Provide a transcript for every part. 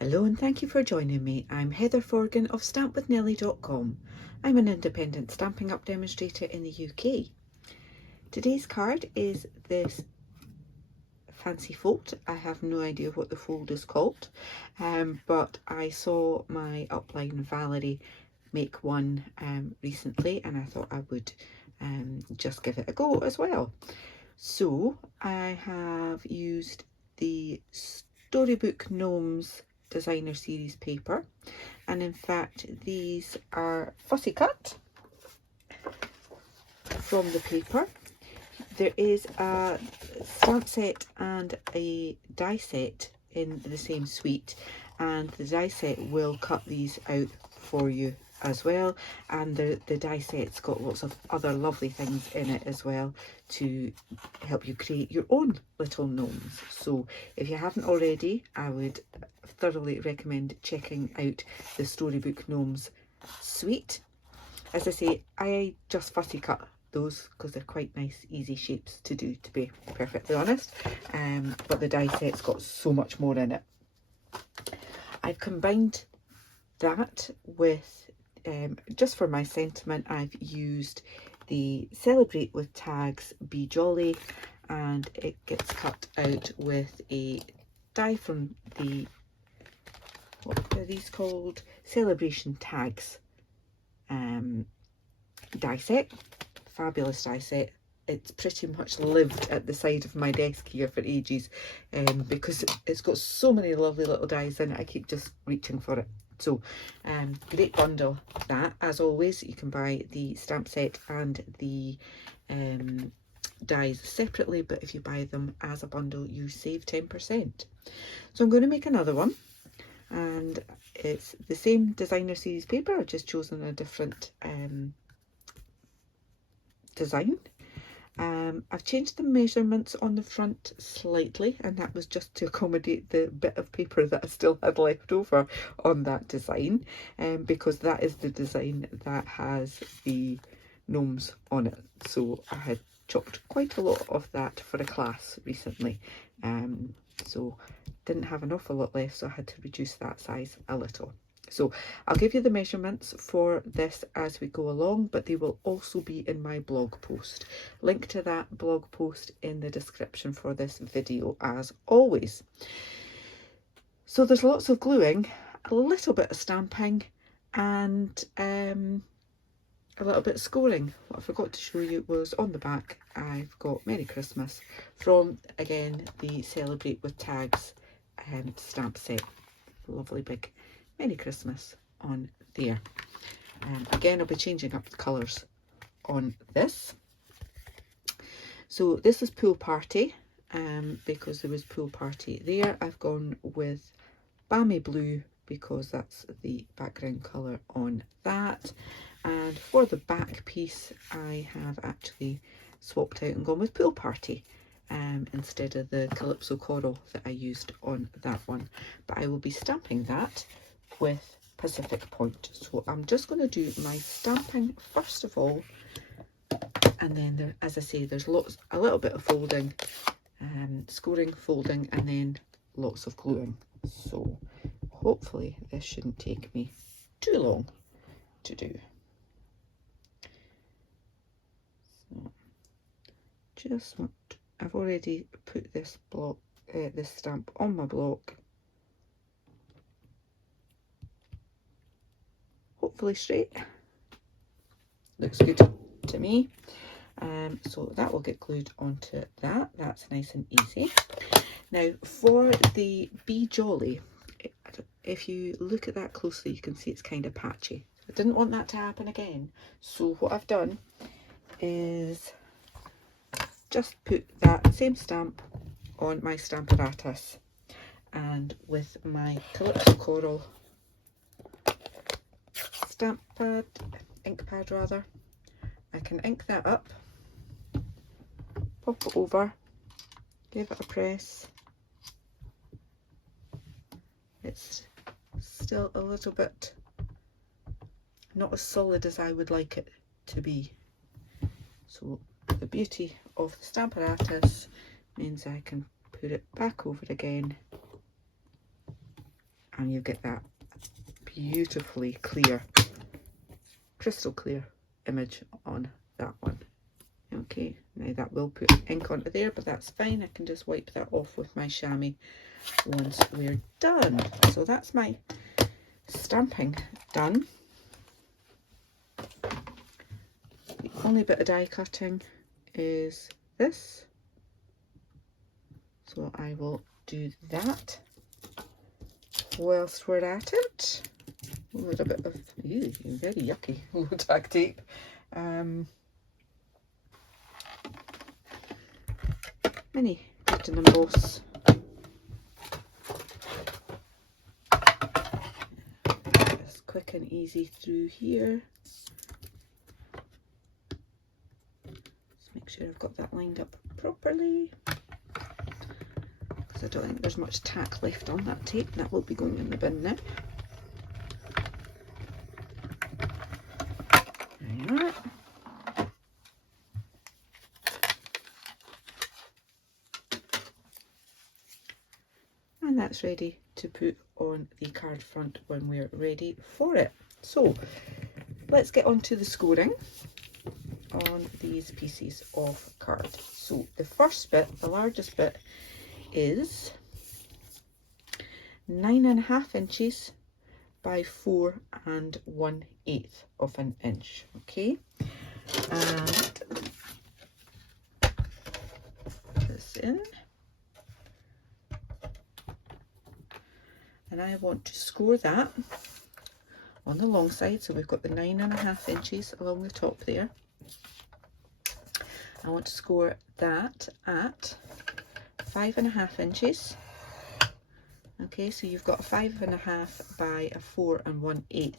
Hello and thank you for joining me. I'm Heather Forgan of stampwithnellie.com. I'm an independent Stampin' Up demonstrator in the UK. Today's card is this fancy fold. I have no idea what the fold is called, but I saw my upline Valerie make one recently and I thought I would just give it a go as well. So I have used the Storybook Gnomes designer series paper, and in fact these are fussy cut from the paper. There is a stamp set and a die set in the same suite, and the die set will cut these out for you as well, and the die set's got lots of other lovely things in it as well to help you create your own little gnomes. So if you haven't already, I would thoroughly recommend checking out the Storybook Gnomes suite. As I say, I just fussy cut those because they're quite nice, easy shapes to do, to be perfectly honest, but the die set's got so much more in it. I've combined that with just for my sentiment, I've used the Celebrate with Tags Be Jolly, and it gets cut out with a die from the, what are these called? Celebration Tags die set. Fabulous die set. It's pretty much lived at the side of my desk here for ages, because it's got so many lovely little dies in it. I keep just reaching for it. So great bundle that. As always, you can buy the stamp set and the dies separately, but if you buy them as a bundle you save 10%. So I'm going to make another one, and it's the same designer series paper. I've just chosen a different design. I've changed the measurements on the front slightly, and that was just to accommodate the bit of paper that I still had left over on that design, because that is the design that has the gnomes on it. So I had chopped quite a lot of that for a class recently, so didn't have an awful lot left, so I had to reduce that size a little. So I'll give you the measurements for this as we go along, but they will also be in my blog post. Link to that blog post in the description for this video as always. So there's lots of gluing, a little bit of stamping, and a little bit of scoring. What I forgot to show you was on the back I've got Merry Christmas from, again, the Celebrate with Tags stamp set. Lovely big Merry Christmas on there. Again, I'll be changing up the colours on this. So this is Pool Party, because there was Pool Party there. I've gone with Balmy Blue because that's the background colour on that. And for the back piece, I have actually swapped out and gone with Pool Party instead of the Calypso Coral that I used on that one. But I will be stamping that with Pacific Point. So I'm just going to do my stamping first of all, and then there, as I say, there's a little bit of folding, scoring, folding, and then lots of gluing. So hopefully this shouldn't take me too long to do. So just want, I've already put this block, this stamp on my block. Hopefully straight. Looks good to me. So that will get glued onto that. That's nice and easy. Now for the Be Jolly, if you look at that closely, you can see it's kind of patchy. I didn't want that to happen again. So what I've done is just put that same stamp on my Stamparatus, and with my Calypso Coral stamp pad, ink pad rather, I can ink that up, pop it over, give it a press. It's still a little bit not as solid as I would like it to be. So the beauty of the Stamparatus means I can put it back over again and you get that beautifully clear, crystal clear image on that one. Okay, now that will put ink onto there, but that's fine. I can just wipe that off with my chamois once we're done. So that's my stamping done. The only bit of die cutting is this, so I will do that whilst we're at it. A little bit of very yucky low tag tape. Mini cut and emboss. Just quick and easy through here. Just make sure I've got that lined up properly, because I don't think there's much tack left on that tape. That will be going in the bin now. There you are. And that's ready to put on the card front when we're ready for it. So let's get on to the scoring on these pieces of card. So the first bit, the largest bit, is 9.5 inches by 4 1/8 of an inch. Okay, and put this in. And I want to score that on the long side, so we've got the 9.5 inches along the top there. I want to score that at 5.5 inches. Okay, so you've got a 5.5 by a 4 1/8,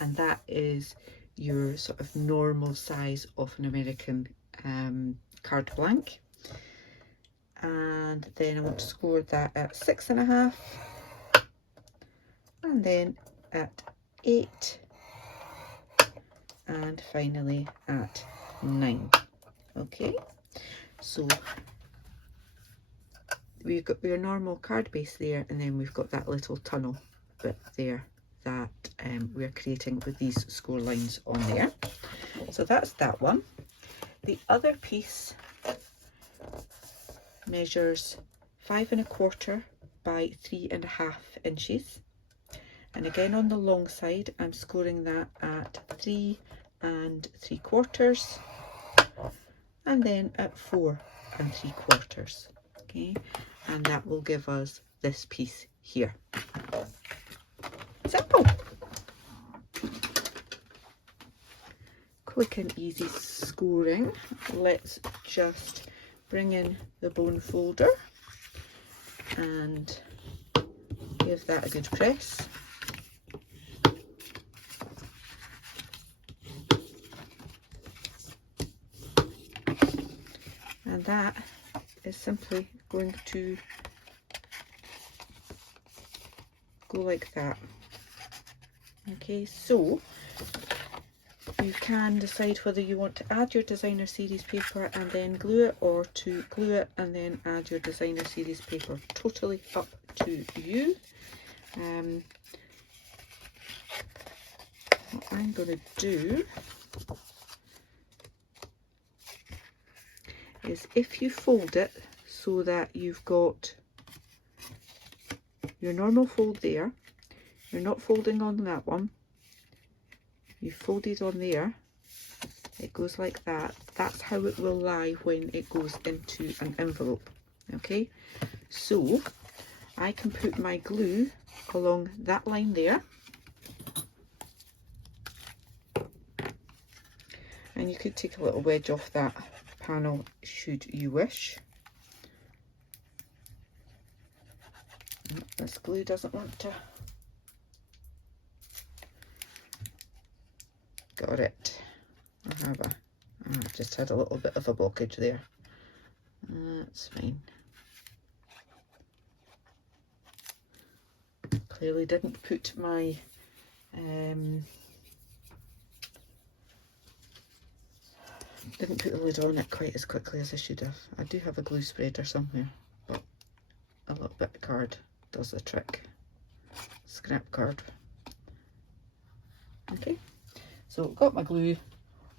and that is your sort of normal size of an American card blank. And then I want to score that at 6.5. And then at 8, and finally at 9. Okay, so we've got your normal card base there, and then we've got that little tunnel bit there that we're creating with these score lines on there. So that's that one. The other piece measures 5 1/4 by 3.5 inches. And again, on the long side, I'm scoring that at 3 3/4, and then at 4 3/4. Okay, and that will give us this piece here. Simple. Quick and easy scoring. Let's just bring in the bone folder and give that a good press. And that is simply going to go like that. Okay, so you can decide whether you want to add your designer series paper and then glue it, or to glue it and then add your designer series paper. Totally up to you. What I'm going to do is, if you fold it so that you've got your normal fold there, you're not folding on that one, you fold it on there, it goes like that. That's how it will lie when it goes into an envelope. Okay, so I can put my glue along that line there, and you could take a little wedge off that panel should you wish. This glue doesn't want to. Got it. I just had a little bit of a blockage there. That's fine. Clearly didn't put my didn't put the lid on it quite as quickly as I should have. I do have a glue spreader somewhere, but a little bit of card does the trick. It's scrap card. Okay, so got my glue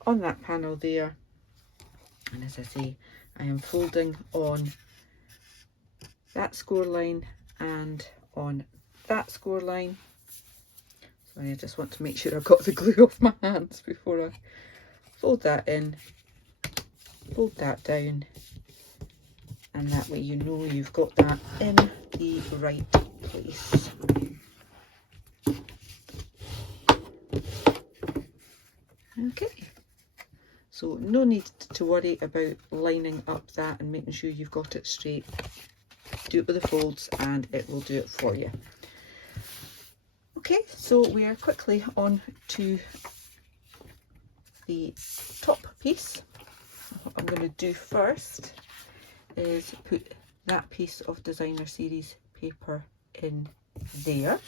on that panel there, and as I say, I am folding on that score line and on that score line. So I just want to make sure I've got the glue off my hands before I fold that in, fold that down, and that way you know you've got that in the right place. Okay, so no need to worry about lining up that and making sure you've got it straight. Do it with the folds and it will do it for you. Okay, so we are quickly on to the top piece. What I'm going to do first is put that piece of designer series paper in there,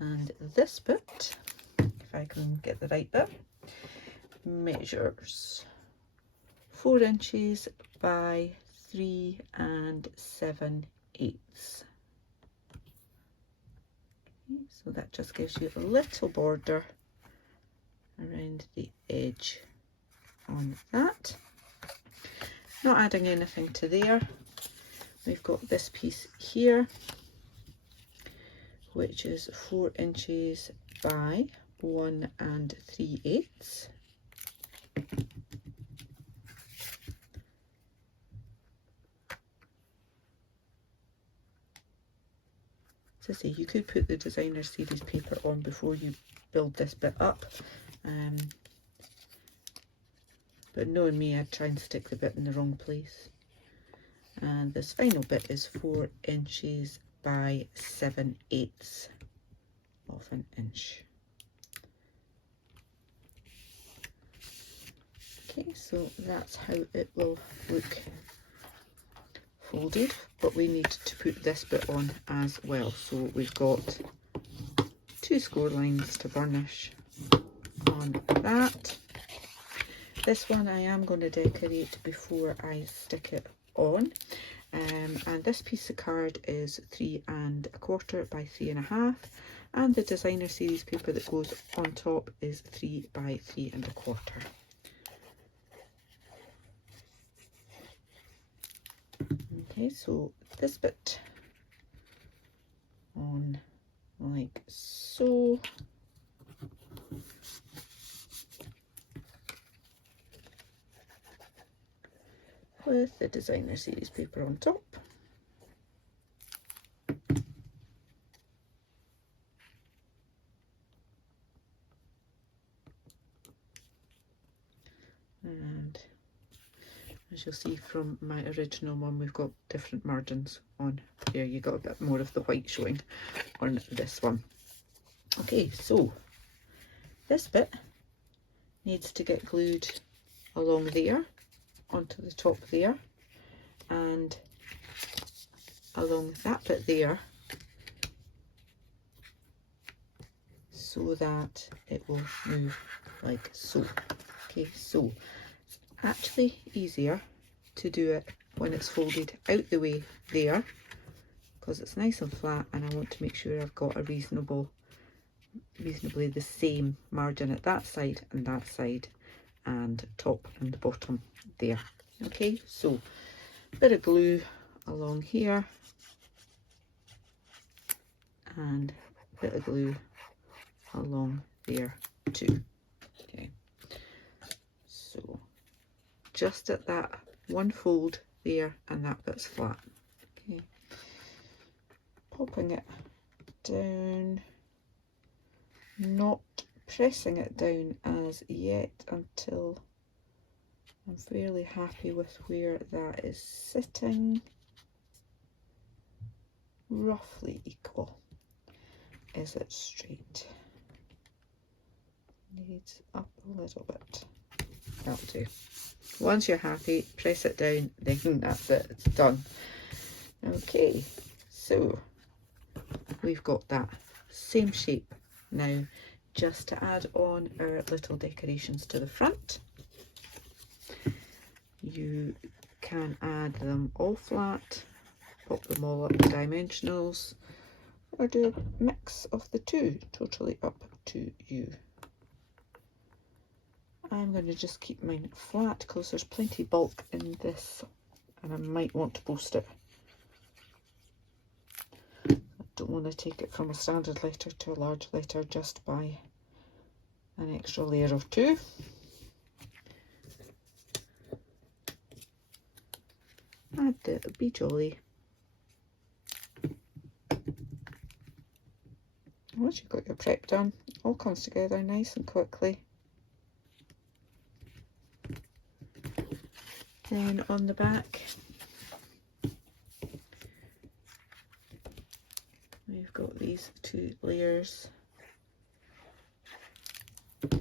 and this bit, if I can get the right bit, measures 4 inches by 3 7/8. Okay, so that just gives you a little border around the edge on that. Not adding anything to there. We've got this piece here, which is 4 inches by 1 3/8. So say you could put the designer series paper on before you build this bit up, but knowing me, I'd try and stick the bit in the wrong place. And this final bit is 4 inches by 7/8 of an inch. Okay, so that's how it will look folded, but we need to put this bit on as well. So we've got 2 score lines to burnish on that. This one I am going to decorate before I stick it on, and this piece of card is 3 1/4 by 3 1/2, and the designer series paper that goes on top is 3 by 3 1/4. Okay, so this bit on like so. With the designer series paper on top. And as you'll see from my original one, we've got different margins on here. You got a bit more of the white showing on this one. Okay, so this bit needs to get glued along there, onto the top there, and along that bit there, so that it will move like so. Okay, so it's actually easier to do it when it's folded out the way there, because it's nice and flat, and I want to make sure I've got a reasonably the same margin at that side and top and bottom there. Okay, so a bit of glue along here and a bit of glue along there too. Okay, so just at that one fold there, and that bit's flat. Okay, popping it down, not pressing it down as yet until I'm fairly happy with where that is sitting. Roughly equal. Is it straight? Needs up a little bit. That'll do. Once you're happy, press it down, then that's it, it's done. Okay, so we've got that same shape now, just to add on our little decorations to the front. You can add them all flat pop them all up the dimensionals, or do a mix of the two, totally up to you. I'm going to just keep mine flat because there's plenty bulk in this and I might want to post it. I don't want to take it from a standard letter to a large letter just by an extra layer or two. Add the Be Jolly. Once you've got your prep done, all comes together nice and quickly. Then on the back, we've got these two layers to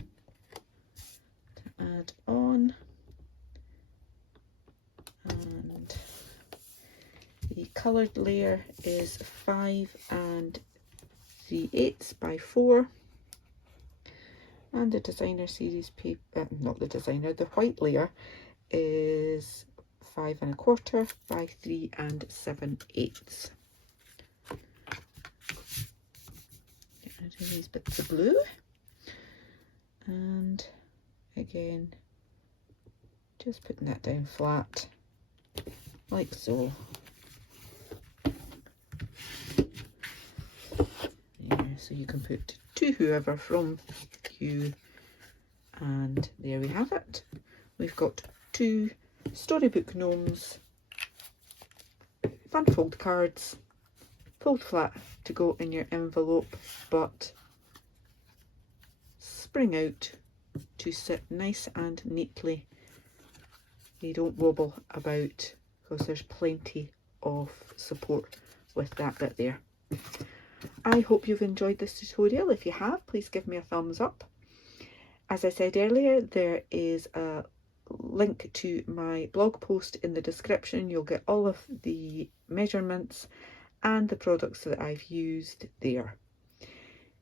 add on, and the coloured layer is 5 3/8 by 4, and the designer series paper, not the designer, the white layer is 5 1/4 by 3 7/8. Get rid of these bits of blue, and again just putting that down flat like so. There, so you can put to whoever from you, and there we have it. We've got 2 Storybook Gnomes fun fold cards, fold flat to go in your envelope, but spring out to sit nice and neatly. They don't wobble about because there's plenty of support with that bit there. I hope you've enjoyed this tutorial. If you have, please give me a thumbs up. As I said earlier, there is a link to my blog post in the description. You'll get all of the measurements and the products that I've used there.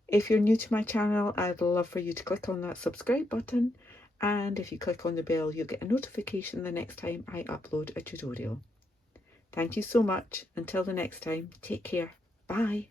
If you're new to my channel, I'd love for you to click on that subscribe button, and if you click on the bell, you'll get a notification the next time I upload a tutorial. Thank you so much. Until the next time, take care. Bye.